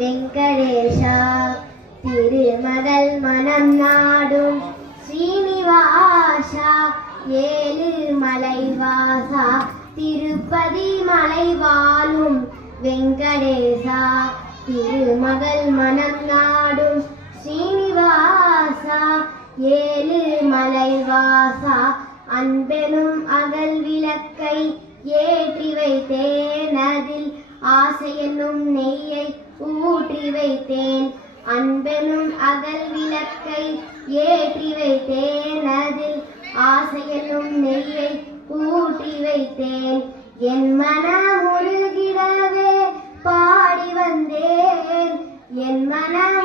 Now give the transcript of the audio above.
வெங்கடேஷா. திருமகள் மனம் நாடும் ஸ்ரீனிவாசா. ஏழு மலைவாசா திருப்பதி மலை வாழும் வெங்கடேசா. திருமகள் மனம் நாடும் ஸ்ரீனிவாசா. ஏழு மலைவாசா. அன்பெனும் அகல் விளக்கை ஏற்றி வைத்தேன், அதில் ஆசை என்னும் நெய்யை ஊற்றி வைத்தேன். அன்பெனும் அகல் விளக்கை ஏற்றி வைத்தேன், அதில் ஆசை என்னும் நெய்யை ஊற்றி வைத்தேன். என் மனம் உருகிடவே பாடி வந்தேன், என் மனம்